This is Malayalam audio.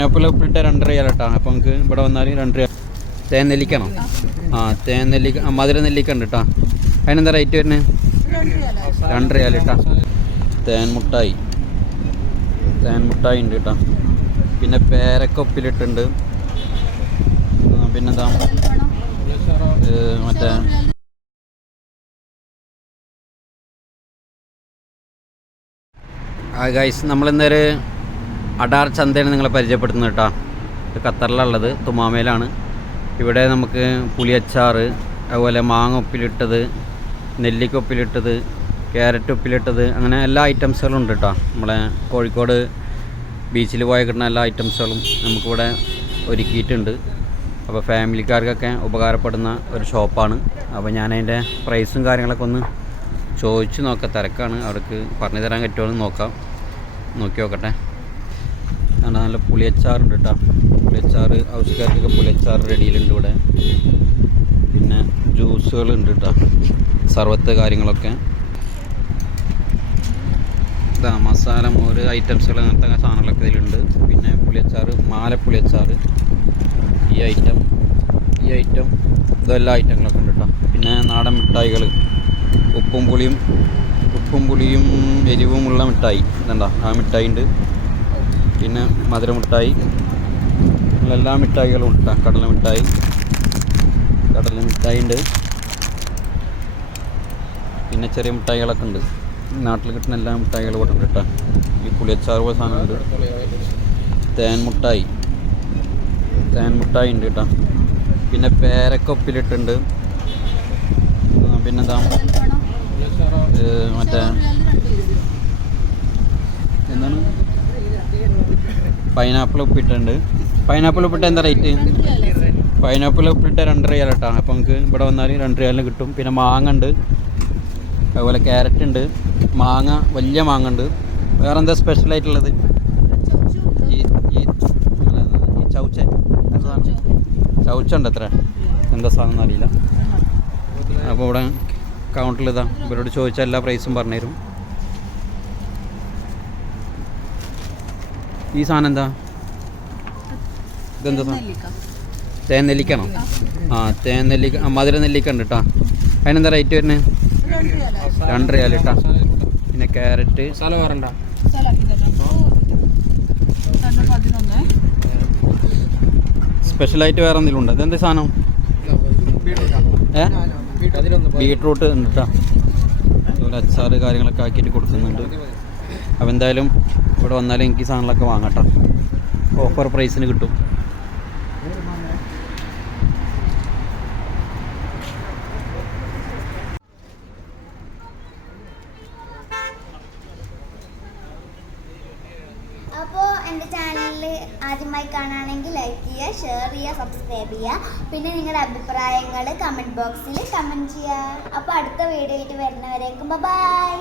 പൈനാപ്പിൾ ഉപ്പിലിട്ട് രണ്ട് റിയാൽ കേട്ടോ അപ്പോൾ നമുക്ക് ഇവിടെ വന്നാൽ രണ്ട് റിയാൽ തേൻ നെല്ലിക്കണോ ആ തേൻ നെല്ലിക്ക മധുര നെല്ലിക്ക ഉണ്ട് കേട്ടോ അതിനെന്താ റേറ്റ് വരുന്നത് രണ്ട് റിയാൽ കേട്ടോ തേൻ മുട്ടായി. തേൻ മുട്ടായി ഉണ്ട് കേട്ടോ പിന്നെ പേരക്ക ഉപ്പിലിട്ടുണ്ട്. പിന്നെന്താ? മറ്റേ ആ ഗൈസ് നമ്മളിന്നൊരു അഡാർ ചന്തയാണ് നിങ്ങളെ പരിചയപ്പെടുത്തുന്നത് കേട്ടോ. ഇത് ഖത്തറിലുള്ളത് തുമാമയിലാണ്. ഇവിടെ നമുക്ക് പുളിയച്ചാർ അതുപോലെ മാങ്ങ ഉപ്പിലിട്ടത് നെല്ലിക്ക ഉപ്പിലിട്ടത് ക്യാരറ്റ് ഉപ്പിലിട്ടത് അങ്ങനെ എല്ലാ ഐറ്റംസുകളും ഉണ്ട് കേട്ടോ. നമ്മളെ കോഴിക്കോട് ബീച്ചിൽ പോയ കിട്ടുന്ന എല്ലാ ഐറ്റംസുകളും നമുക്കിവിടെ ഒരുക്കിയിട്ടുണ്ട്. അപ്പോൾ ഫാമിലിക്കാർക്കൊക്കെ ഉപകാരപ്പെടുന്ന ഒരു ഷോപ്പാണ്. അപ്പോൾ ഞാൻ അതിന്റെ പ്രൈസും കാര്യങ്ങളൊക്കെ ഒന്ന് ചോദിച്ച് നോക്കാം തിരക്കാണ്. അവർക്ക് പറഞ്ഞു തരാൻ പറ്റുമോ എന്ന് നോക്കാം. നോക്കി നോക്കട്ടെ. ആണ് നല്ല പുളിയച്ചാറുണ്ട് കേട്ടോ പുളിയച്ചാറ് ആവശ്യക്കാർക്കൊക്കെ പുളിയച്ചാർ റെഡിയിലുണ്ട് ഇവിടെ. പിന്നെ ജ്യൂസുകളുണ്ട് കേട്ടോ സർവത്ത് കാര്യങ്ങളൊക്കെ. ഇതാ മസാല മോര് ഐറ്റംസുകൾ അങ്ങനത്തെ സാധനങ്ങളൊക്കെ ഇതിലുണ്ട്. പിന്നെ പുളിയച്ചാറ് മാല പുളിയച്ചാറ്. ഈ ഐറ്റം ഈ ഐറ്റം ഇതെല്ലാ ഐറ്റങ്ങളൊക്കെ ഉണ്ട് കേട്ടോ പിന്നെ നാടൻ മിഠായികൾ ഉപ്പും പുളിയും ഉപ്പും പുളിയും എരിവുമുള്ള മിഠായി. ഇതുണ്ടോ? ആ മിഠായി ഉണ്ട് പിന്നെ മധുരമിഠായി എല്ലാ മിഠായികളും ഉണ്ട്. കടല മിഠായി. കടല മിഠായി ഉണ്ട് പിന്നെ ചെറിയ മിഠായികളൊക്കെ ഉണ്ട്. നാട്ടിൽ കിട്ടുന്ന എല്ലാ മിഠായികളും ഇവിടെ ഉണ്ട് കേട്ടോ. ഈ പുളിയച്ചാറ് പോലെ സാധനമുണ്ട്. തേൻ മുട്ടായി തേൻ മുട്ടായി ഉണ്ട് കേട്ടോ. പിന്നെ പേരക്കൊപ്പിലിട്ടുണ്ട്. പിന്നെന്താ? മറ്റേ എന്താണ്? പൈനാപ്പിൾ ഉപ്പിട്ടുണ്ട്. പൈനാപ്പിൾ ഉപ്പിട്ട് എന്താ റേറ്റ് പൈനാപ്പിൾ ഉപ്പിട്ട് രണ്ട് റിയാൽ കേട്ടോ അപ്പോൾ നമുക്ക് ഇവിടെ വന്നാൽ രണ്ട് റിയാലിന് കിട്ടും. പിന്നെ മാങ്ങ ഉണ്ട് അതുപോലെ ക്യാരറ്റ് ഉണ്ട്. മാങ്ങ വലിയ മാങ്ങ ഉണ്ട്. വേറെ എന്താ സ്പെഷ്യൽ ആയിട്ടുള്ളത്? ഈ ഈ ചൗച്ച? ചൗച്ച ഉണ്ട് എത്ര എന്താ സാധനം അറിയില്ല. അപ്പോൾ ഇവിടെ കൗണ്ടറിൽ ഇതാ. ഇവരോട് ചോദിച്ചാൽ എല്ലാ പ്രൈസും പറഞ്ഞുതരും. ഈ സാധനം എന്താ? ഇതെന്താ സാധനം തേൻ നെല്ലിക്കണോ ആ തേൻ നെല്ലിക്ക മധുര നെല്ലിക്ക ഉണ്ട് കേട്ടോ അതിനെന്താ റേറ്റ് വരുന്നത് രണ്ട് റിയാൽ കേട്ടോ പിന്നെ ക്യാരറ്റ് സ്ഥലം വേറണ്ട സ്പെഷ്യലായിട്ട് വേറെ എന്തെങ്കിലും ഉണ്ടോ? ഇതെന്താ സാധനം? ഏ? ബീട്രൂട്ട് ഉണ്ട് കേട്ടോ അതുപോലെ അച്ചാറ് കാര്യങ്ങളൊക്കെ ആക്കിയിട്ട് കൊടുക്കുന്നുണ്ട്. അപ്പോൾ എന്തായാലും ഇവിടെ വന്നാലും എനിക്ക് സാധനങ്ങളൊക്കെ വാങ്ങട്ടെ ഓഫർ പ്രൈസിന് കിട്ടും. അപ്പോൾ എന്റെ ചാനലിൽ ആദ്യമായി കാണുകയാണെങ്കിൽ ലൈക്ക് ചെയ്യുക ഷെയർ ചെയ്യുക സബ്സ്ക്രൈബ് ചെയ്യുക. പിന്നെ നിങ്ങളുടെ അഭിപ്രായങ്ങൾ കമന്റ് ബോക്സിൽ കമന്റ് ചെയ്യുക. അപ്പോൾ അടുത്ത വീഡിയോ ആയിട്ട് വരുന്നവരേക്കും ബൈ